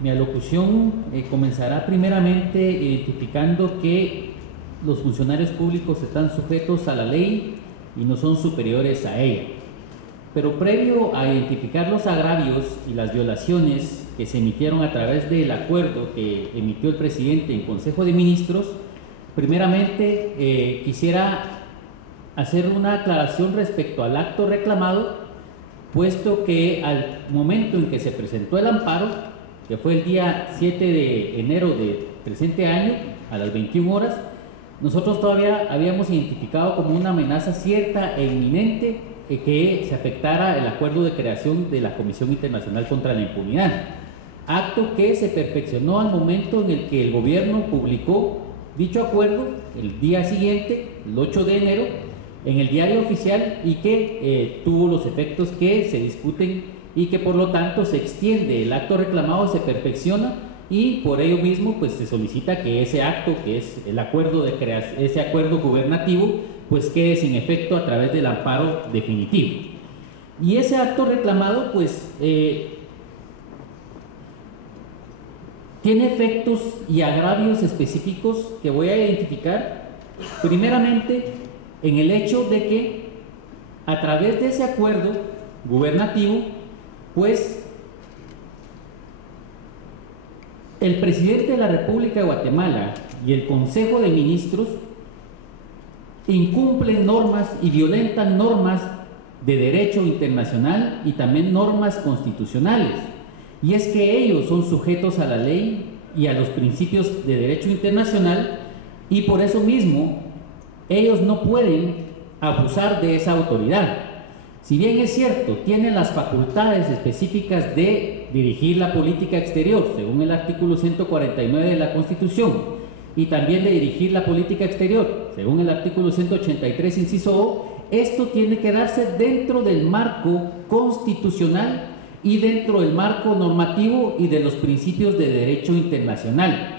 Mi alocución comenzará primeramente identificando que los funcionarios públicos están sujetos a la ley y no son superiores a ella. Pero previo a identificar los agravios y las violaciones que se emitieron a través del acuerdo que emitió el presidente en Consejo de Ministros, primeramente quisiera hacer una aclaración respecto al acto reclamado, puesto que al momento en que se presentó el amparo, que fue el día 7 de enero del presente año, a las 21 horas, nosotros todavía habíamos identificado como una amenaza cierta e inminente que se afectara el acuerdo de creación de la Comisión Internacional contra la Impunidad, acto que se perfeccionó al momento en el que el gobierno publicó dicho acuerdo el día siguiente, el 8 de enero, en el diario oficial, y que tuvo los efectos que se discuten y que por lo tanto se extiende el acto reclamado, se perfecciona, y por ello mismo pues se solicita que ese acto, que es el acuerdo de creación, ese acuerdo gubernativo, pues quede sin efecto a través del amparo definitivo. Y ese acto reclamado pues tiene efectos y agravios específicos que voy a identificar, primeramente en el hecho de que a través de ese acuerdo gubernativo, pues el presidente de la República de Guatemala y el Consejo de Ministros incumplen normas y violentan normas de derecho internacional y también normas constitucionales. Y es que ellos son sujetos a la ley y a los principios de derecho internacional, y por eso mismo ellos no pueden abusar de esa autoridad. Si bien es cierto, tienen las facultades específicas de dirigir la política exterior, según el artículo 149 de la Constitución, y también de dirigir la política exterior, según el artículo 183, inciso O, esto tiene que darse dentro del marco constitucional y dentro del marco normativo y de los principios de derecho internacional.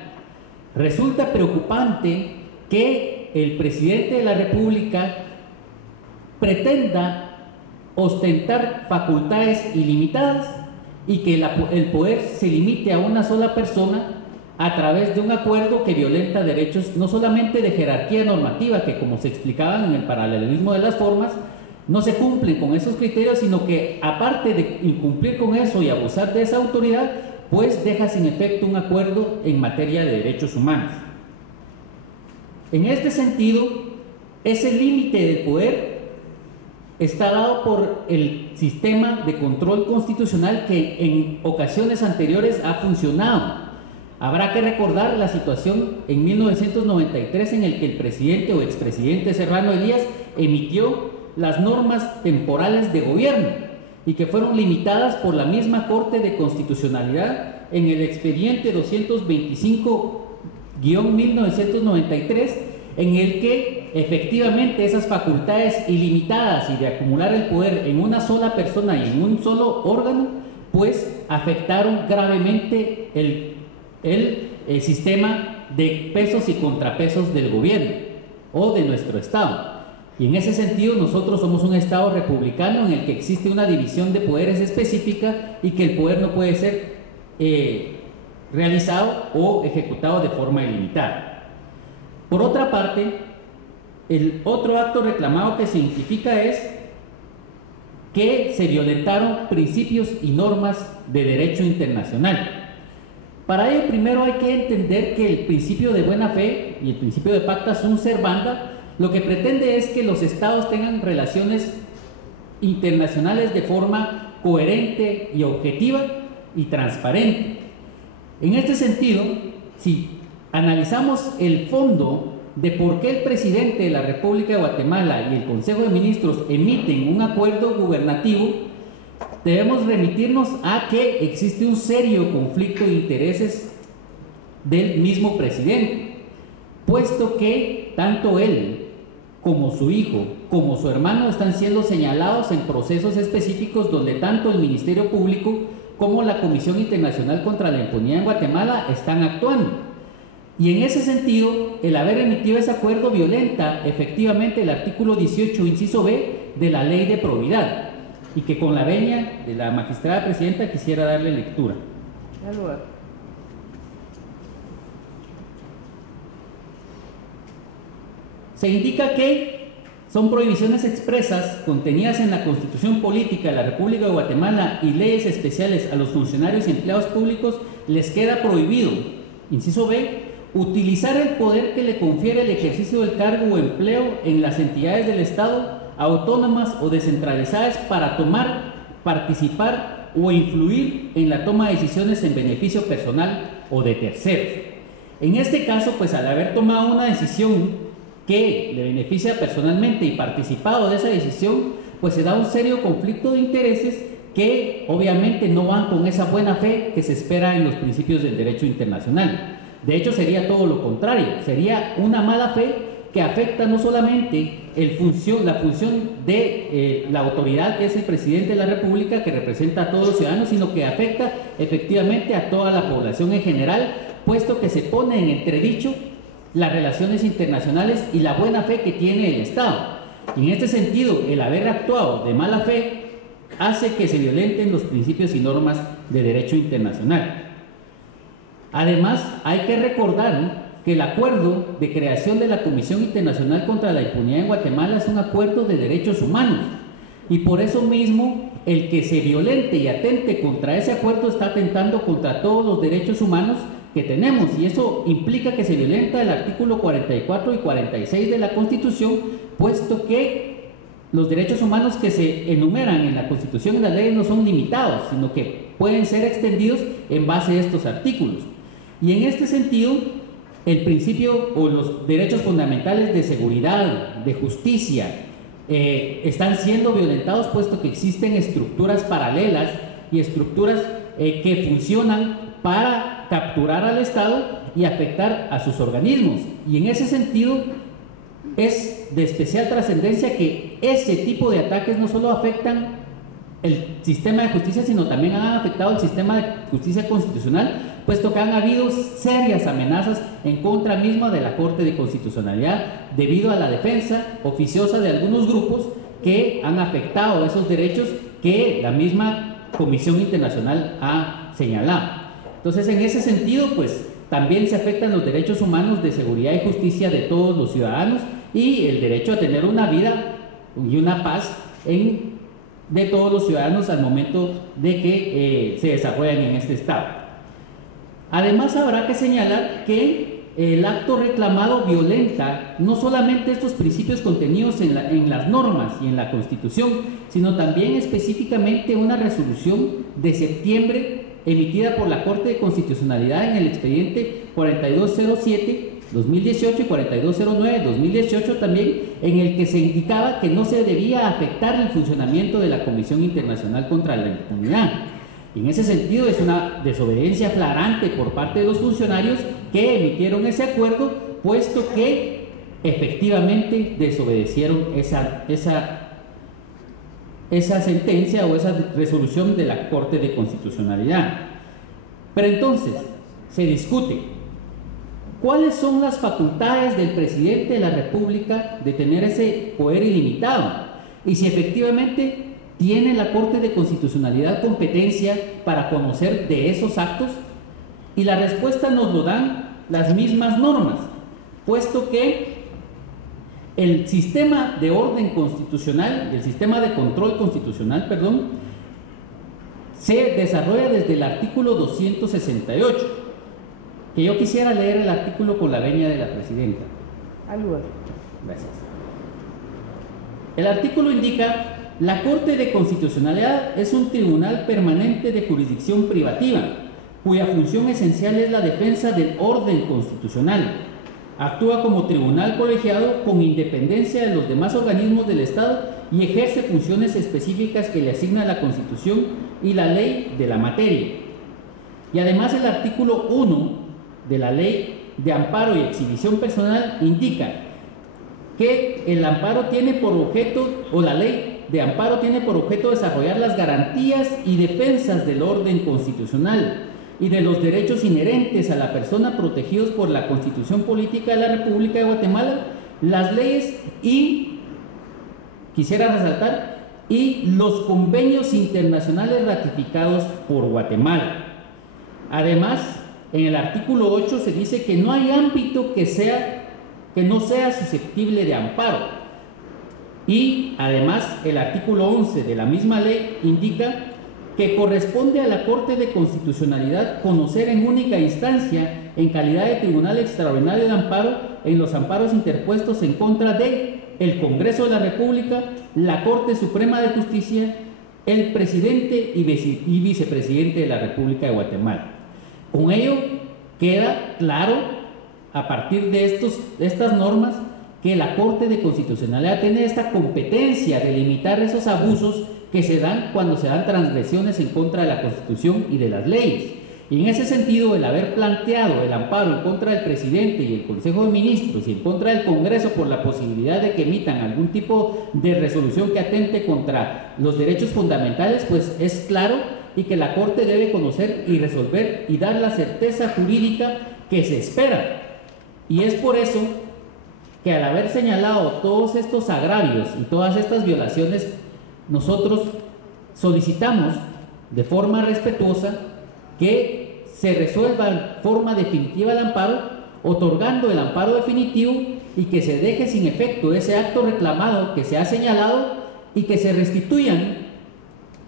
Resulta preocupante que el presidente de la República pretenda ostentar facultades ilimitadas y que el poder se limite a una sola persona a través de un acuerdo que violenta derechos no solamente de jerarquía normativa, que como se explicaban en el paralelismo de las formas, no se cumplen con esos criterios, sino que aparte de incumplir con eso y abusar de esa autoridad, pues deja sin efecto un acuerdo en materia de derechos humanos. En este sentido, ese límite del poder está dado por el sistema de control constitucional que en ocasiones anteriores ha funcionado. Habrá que recordar la situación en 1993 en el que el presidente o expresidente Serrano Elías emitió las normas temporales de gobierno y que fueron limitadas por la misma Corte de Constitucionalidad en el expediente 225-1993, en el que efectivamente esas facultades ilimitadas y de acumular el poder en una sola persona y en un solo órgano, pues afectaron gravemente el sistema de pesos y contrapesos del gobierno o de nuestro Estado. Y en ese sentido nosotros somos un Estado republicano en el que existe una división de poderes específica y que el poder no puede ser realizado o ejecutado de forma ilimitada. Por otra parte, el otro acto reclamado que se identifica es que se violentaron principios y normas de derecho internacional. Para ello, primero hay que entender que el principio de buena fe y el principio de pacta sunt servanda lo que pretende es que los estados tengan relaciones internacionales de forma coherente y objetiva y transparente. En este sentido, si analizamos el fondo de por qué el presidente de la República de Guatemala y el Consejo de Ministros emiten un acuerdo gubernativo, debemos remitirnos a que existe un serio conflicto de intereses del mismo presidente, puesto que tanto él como su hijo, como su hermano están siendo señalados en procesos específicos donde tanto el Ministerio Público como la Comisión Internacional contra la Impunidad en Guatemala están actuando. Y en ese sentido, el haber emitido ese acuerdo violenta efectivamente el artículo 18, inciso B de la Ley de Probidad, y que con la venia de la magistrada presidenta quisiera darle lectura. Se indica que son prohibiciones expresas contenidas en la Constitución Política de la República de Guatemala y leyes especiales a los funcionarios y empleados públicos. Les queda prohibido, inciso B, utilizar el poder que le confiere el ejercicio del cargo o empleo en las entidades del Estado, autónomas o descentralizadas, para tomar, participar o influir en la toma de decisiones en beneficio personal o de terceros. En este caso, pues al haber tomado una decisión que le beneficia personalmente y participado de esa decisión, pues se da un serio conflicto de intereses que obviamente no van con esa buena fe que se espera en los principios del derecho internacional. De hecho, sería todo lo contrario, sería una mala fe que afecta no solamente la función de la autoridad, que es el presidente de la República, que representa a todos los ciudadanos, sino que afecta efectivamente a toda la población en general, puesto que se pone en entredicho las relaciones internacionales y la buena fe que tiene el Estado. Y en este sentido, el haber actuado de mala fe hace que se violenten los principios y normas de derecho internacional. Además, hay que recordar que el acuerdo de creación de la Comisión Internacional contra la Impunidad en Guatemala es un acuerdo de derechos humanos, y por eso mismo el que se violente y atente contra ese acuerdo está atentando contra todos los derechos humanos que tenemos, y eso implica que se violenta el artículo 44 y 46 de la Constitución, puesto que los derechos humanos que se enumeran en la Constitución y las leyes no son limitados, sino que pueden ser extendidos en base a estos artículos. Y en este sentido, el principio o los derechos fundamentales de seguridad, de justicia, están siendo violentados, puesto que existen estructuras paralelas y estructuras que funcionan para capturar al Estado y afectar a sus organismos. Y en ese sentido es de especial trascendencia que ese tipo de ataques no solo afectan el sistema de justicia, sino también han afectado el sistema de justicia constitucional, puesto que han habido serias amenazas en contra misma de la Corte de Constitucionalidad debido a la defensa oficiosa de algunos grupos que han afectado esos derechos que la misma Comisión Internacional ha señalado. Entonces, en ese sentido, pues también se afectan los derechos humanos de seguridad y justicia de todos los ciudadanos y el derecho a tener una vida y una paz de todos los ciudadanos al momento de que se desarrollan en este Estado. Además, habrá que señalar que el acto reclamado violenta no solamente estos principios contenidos en las normas y en la Constitución, sino también específicamente una resolución de septiembre emitida por la Corte de Constitucionalidad en el expediente 4207-2018 y 4209-2018 también, en el que se indicaba que no se debía afectar el funcionamiento de la Comisión Internacional contra la Impunidad. Y en ese sentido es una desobediencia flagrante por parte de los funcionarios que emitieron ese acuerdo, puesto que efectivamente desobedecieron esa sentencia o esa resolución de la Corte de Constitucionalidad. Pero entonces se discute cuáles son las facultades del presidente de la República de tener ese poder ilimitado y si efectivamente tiene la Corte de Constitucionalidad competencia para conocer de esos actos, y la respuesta nos lo dan las mismas normas, puesto que el sistema de orden constitucional, el sistema de control constitucional, se desarrolla desde el artículo 268, que yo quisiera leer el artículo con la venia de la presidenta. Gracias. El artículo indica: la Corte de Constitucionalidad es un tribunal permanente de jurisdicción privativa, cuya función esencial es la defensa del orden constitucional. Actúa como tribunal colegiado con independencia de los demás organismos del Estado y ejerce funciones específicas que le asigna la Constitución y la ley de la materia. Y además el artículo 1 de la Ley de Amparo y Exhibición Personal indica que el amparo tiene por objeto, o la ley de amparo tiene por objeto desarrollar las garantías y defensas del orden constitucional y de los derechos inherentes a la persona protegidos por la Constitución Política de la República de Guatemala, las leyes y, quisiera resaltar, y los convenios internacionales ratificados por Guatemala. Además, en el artículo 8 se dice que no hay ámbito que no sea susceptible de amparo. Y además el artículo 11 de la misma ley indica que corresponde a la Corte de Constitucionalidad conocer en única instancia, en calidad de Tribunal Extraordinario de Amparo, en los amparos interpuestos en contra de el Congreso de la República, la Corte Suprema de Justicia, el presidente y vicepresidente de la República de Guatemala. Con ello queda claro, a partir de estas normas, que la Corte de Constitucionalidad tiene esta competencia de limitar esos abusos que se dan cuando se dan transgresiones en contra de la Constitución y de las leyes. Y en ese sentido, el haber planteado el amparo en contra del presidente y el Consejo de Ministros y en contra del Congreso por la posibilidad de que emitan algún tipo de resolución que atente contra los derechos fundamentales, pues es claro, y que la Corte debe conocer y resolver y dar la certeza jurídica que se espera. Y es por eso que, al haber señalado todos estos agravios y todas estas violaciones, nosotros solicitamos de forma respetuosa que se resuelva de forma definitiva el amparo, otorgando el amparo definitivo, y que se deje sin efecto ese acto reclamado que se ha señalado, y que se restituyan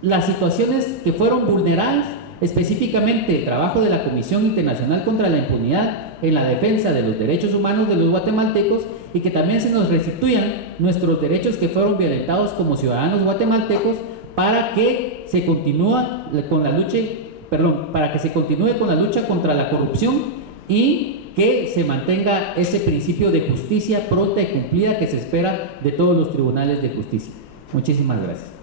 las situaciones que fueron vulneradas, específicamente el trabajo de la Comisión Internacional contra la Impunidad en la defensa de los derechos humanos de los guatemaltecos, y que también se nos restituyan nuestros derechos que fueron violentados como ciudadanos guatemaltecos, para que se continúe con la lucha contra la corrupción y que se mantenga ese principio de justicia pronta y cumplida que se espera de todos los tribunales de justicia. Muchísimas gracias.